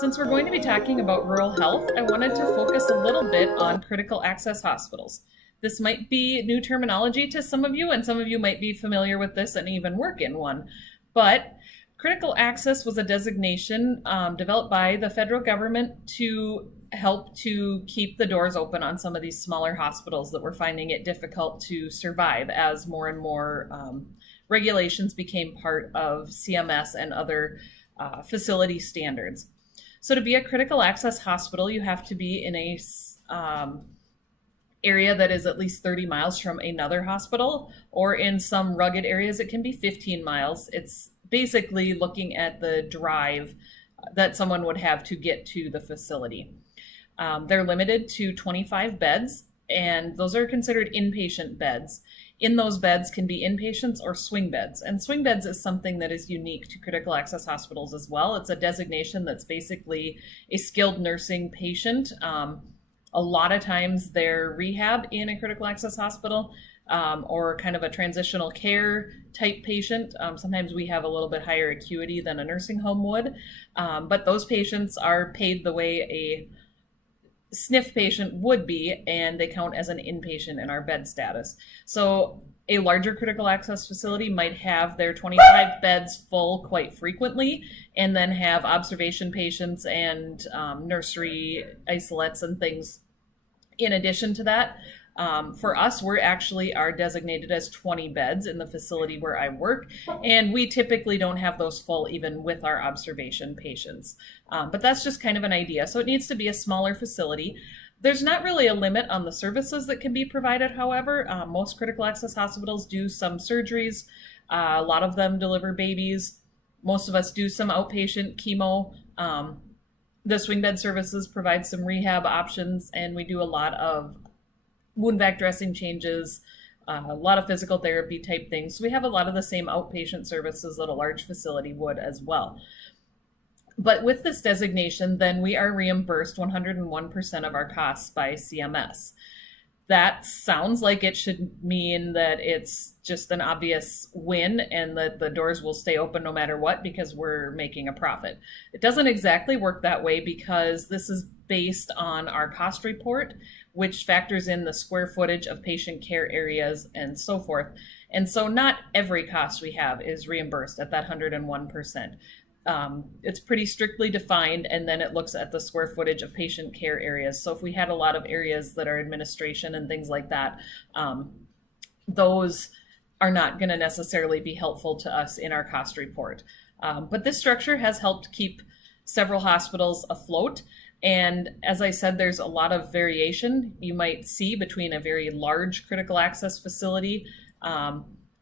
Since we're going to be talking about rural health, I wanted to focus a little bit on critical access hospitals. This might be new terminology to some of you, and some of you might be familiar with this and even work in one. But critical access was a designation developed by the federal government to help to keep the doors open on some of these smaller hospitals that were finding it difficult to survive as more and more regulations became part of CMS and other facility standards. So to be a critical access hospital, you have to be in a area that is at least 30 miles from another hospital, or in some rugged areas, it can be 15 miles. It's basically looking at the drive that someone would have to get to the facility. They're limited to 25 beds, and those are considered inpatient beds. In those beds can be inpatients or swing beds. And swing beds is something that is unique to critical access hospitals as well. It's a designation that's basically a skilled nursing patient. A lot of times they're rehab in a critical access hospital or kind of a transitional care type patient. Sometimes we have a little bit higher acuity than a nursing home would, but those patients are paid the way a SNF patient would be, and they count as an inpatient in our bed status. So a larger critical access facility might have their 25 beds full quite frequently, and then have observation patients and nursery isolates and things in addition to that. For us, we're actually are designated as 20 beds in the facility where I work, and we typically don't have those full even with our observation patients. But that's just kind of an idea. So it needs to be a smaller facility. There's not really a limit on the services that can be provided, however. Most critical access hospitals do some surgeries. A lot of them deliver babies. Most of us do some outpatient chemo. The swing bed services provide some rehab options, and we do a lot of wound vac dressing changes, a lot of physical therapy type things. So we have a lot of the same outpatient services that a large facility would as well. But with this designation, then we are reimbursed 101% of our costs by CMS. That sounds like it should mean that it's just an obvious win and that the doors will stay open no matter what because we're making a profit. It doesn't exactly work that way because this is based on our cost report, which factors in the square footage of patient care areas and so forth. And so not every cost we have is reimbursed at that 101%. It's pretty strictly defined, and then it looks at the square footage of patient care areas. So if we had a lot of areas that are administration and things like that, those are not going to necessarily be helpful to us in our cost report. But this structure has helped keep several hospitals afloat. And as I said, there's a lot of variation you might see between a very large critical access facility.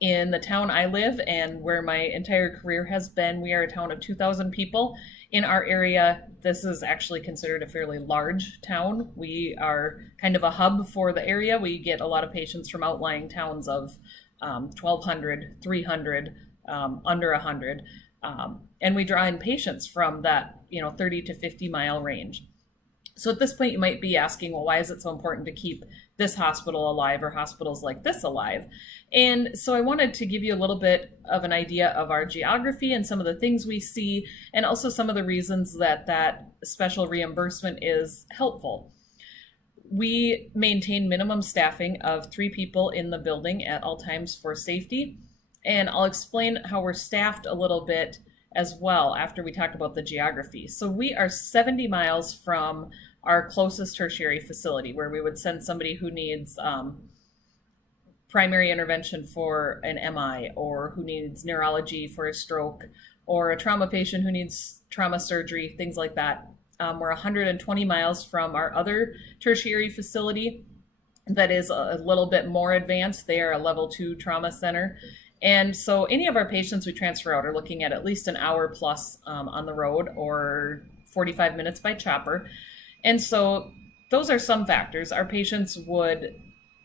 In the town I live and where my entire career has been, we are a town of 2,000 people. In our area, this is actually considered a fairly large town. We are kind of a hub for the area. We get a lot of patients from outlying towns of 1,200, 300, under 100. And we draw in patients from that 30 to 50 mile range. So at this point, you might be asking, well, why is it so important to keep this hospital alive or hospitals like this alive? And so I wanted to give you a little bit of an idea of our geography and some of the things we see, and also some of the reasons that that special reimbursement is helpful. We maintain minimum staffing of 3 people in the building at all times for safety. And I'll explain how we're staffed a little bit as well after we talk about the geography. So we are 70 miles from our closest tertiary facility where we would send somebody who needs primary intervention for an MI, or who needs neurology for a stroke, or a trauma patient who needs trauma surgery, things like that. We're 120 miles from our other tertiary facility that is a little bit more advanced. They are a level 2 trauma center. And so any of our patients we transfer out are looking at least an hour plus on the road, or 45 minutes by chopper. And so those are some factors. Our patients would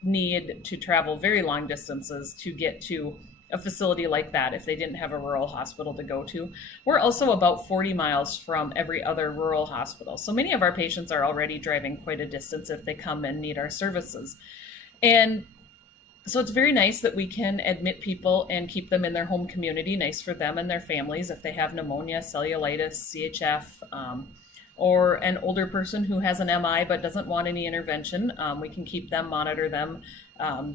need to travel very long distances to get to a facility like that if they didn't have a rural hospital to go to. We're also about 40 miles from every other rural hospital. So many of our patients are already driving quite a distance if they come and need our services. And so it's very nice that we can admit people and keep them in their home community. Nice for them and their families if they have pneumonia, cellulitis, CHF, or an older person who has an MI but doesn't want any intervention. We can keep them, monitor them,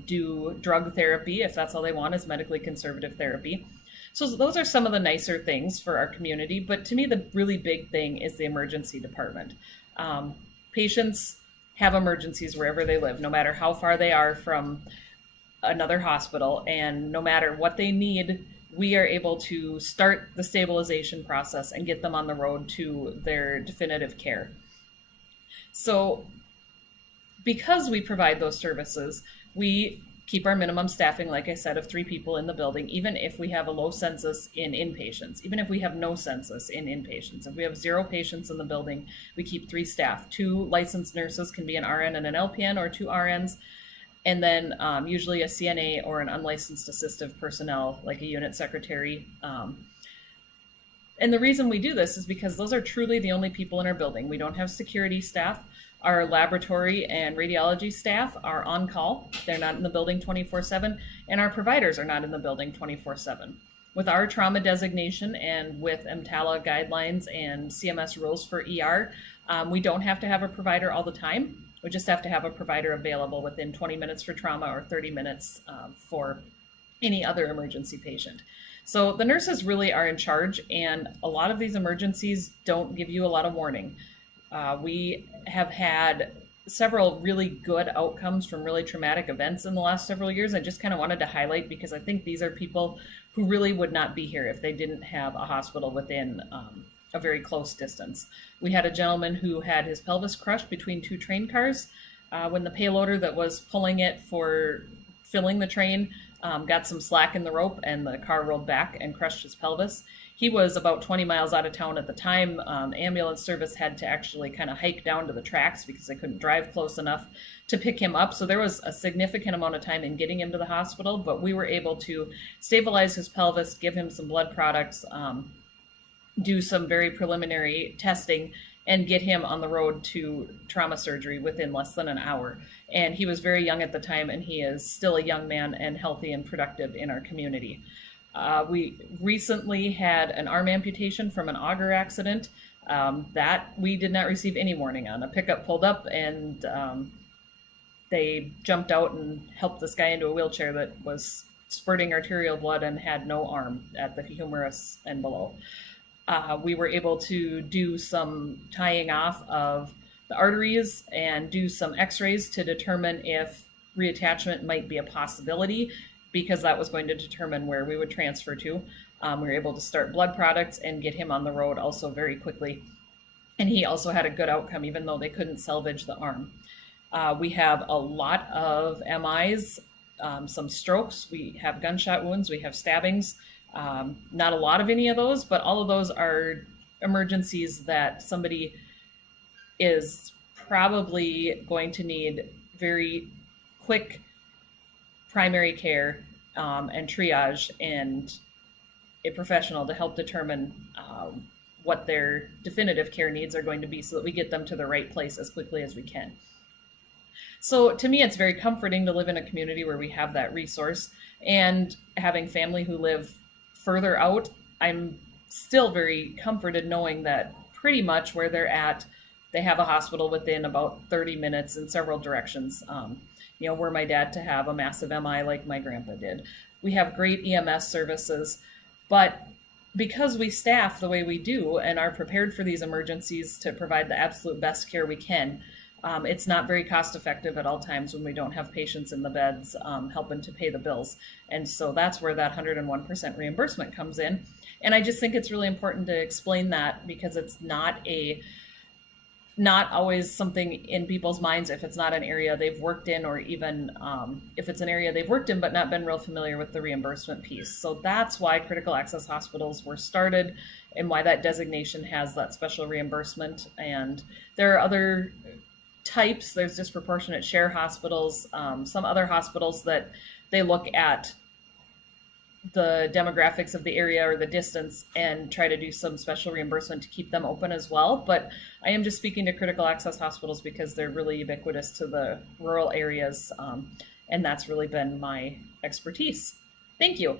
do drug therapy if that's all they want, is medically conservative therapy. So those are some of the nicer things for our community. But to me, the really big thing is the emergency department. Patients have emergencies wherever they live, no matter how far they are from another hospital, and no matter what they need, we are able to start the stabilization process and get them on the road to their definitive care. So because we provide those services, we keep our minimum staffing, like I said, of 3 people in the building, even if we have a low census in inpatients, even if we have no census in inpatients. If we have 0 patients in the building, we keep 3 staff. 2 licensed nurses, can be an RN and an LPN, or 2 RNs, and then usually a CNA or an unlicensed assistive personnel, like a unit secretary. And the reason we do this is because those are truly the only people in our building. We don't have security staff. Our laboratory and radiology staff are on call. They're not in the building 24/7, and our providers are not in the building 24/7. With our trauma designation and with EMTALA guidelines and CMS rules for ER, we don't have to have a provider all the time. We just have to have a provider available within 20 minutes for trauma or 30 minutes for any other emergency patient. So the nurses really are in charge, and a lot of these emergencies don't give you a lot of warning. We have had several really good outcomes from really traumatic events in the last several years. I just kind of wanted to highlight because I think these are people who really would not be here if they didn't have a hospital within a very close distance. We had a gentleman who had his pelvis crushed between 2 train cars when the payloader that was pulling it for filling the train got some slack in the rope, and the car rolled back and crushed his pelvis. He was about 20 miles out of town at the time. Ambulance service had to actually kind of hike down to the tracks because they couldn't drive close enough to pick him up. So there was a significant amount of time in getting him to the hospital, but we were able to stabilize his pelvis, give him some blood products, do some very preliminary testing, and get him on the road to trauma surgery within less than an hour. And he was very young at the time, and he is still a young man and healthy and productive in our community. We recently had an arm amputation from an auger accident that we did not receive any warning on. A pickup pulled up, and they jumped out and helped this guy into a wheelchair that was spurting arterial blood and had no arm at the humerus and below. We were able to do some tying off of the arteries and do some x-rays to determine if reattachment might be a possibility, because that was going to determine where we would transfer to. We were able to start blood products and get him on the road also very quickly. And he also had a good outcome, even though they couldn't salvage the arm. We have a lot of MIs, some strokes, we have gunshot wounds, we have stabbings. Not a lot of any of those, but all of those are emergencies that somebody is probably going to need very quick primary care and triage and a professional to help determine what their definitive care needs are going to be so that we get them to the right place as quickly as we can. So to me, it's very comforting to live in a community where we have that resource, and having family who live further out, I'm still very comforted knowing that pretty much where they're at, they have a hospital within about 30 minutes in several directions. Were my dad to have a massive MI like my grandpa did. We have great EMS services, but because we staff the way we do and are prepared for these emergencies to provide the absolute best care we can, it's not very cost effective at all times when we don't have patients in the beds helping to pay the bills. And so that's where that 101% reimbursement comes in. And I just think it's really important to explain that, because it's not always something in people's minds if it's not an area they've worked in, or even if it's an area they've worked in but not been real familiar with the reimbursement piece. So that's why critical access hospitals were started and why that designation has that special reimbursement. And there are other types. There's disproportionate share hospitals, some other hospitals that they look at the demographics of the area or the distance and try to do some special reimbursement to keep them open as well. But I am just speaking to critical access hospitals because they're really ubiquitous to the rural areas, and that's really been my expertise. Thank you.